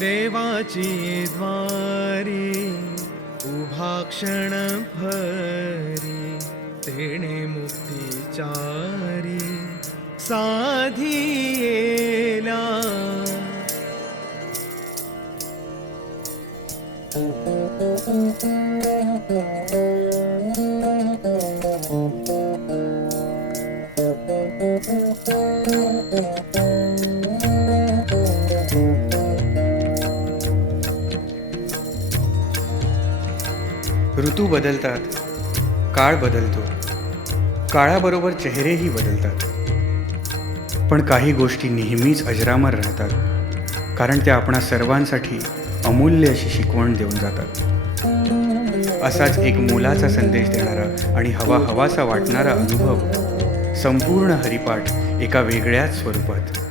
देवाची द्वारी उभा क्षण भरी, तेणे मुक्तिचारी साधियेला. ऋतू बदलतात, काळ बदलतो, काळाबरोबर चेहरेही बदलतात. पण काही गोष्टी नेहमीच अजरामर राहतात, कारण त्या आपणा सर्वांसाठी अमूल्य अशी शिकवण देऊन जातात. असाच एक मोलाचा संदेश देणारा आणि हवाहवासा वाटणारा अनुभव, संपूर्ण हरिपाठ एका वेगळ्याच स्वरूपात.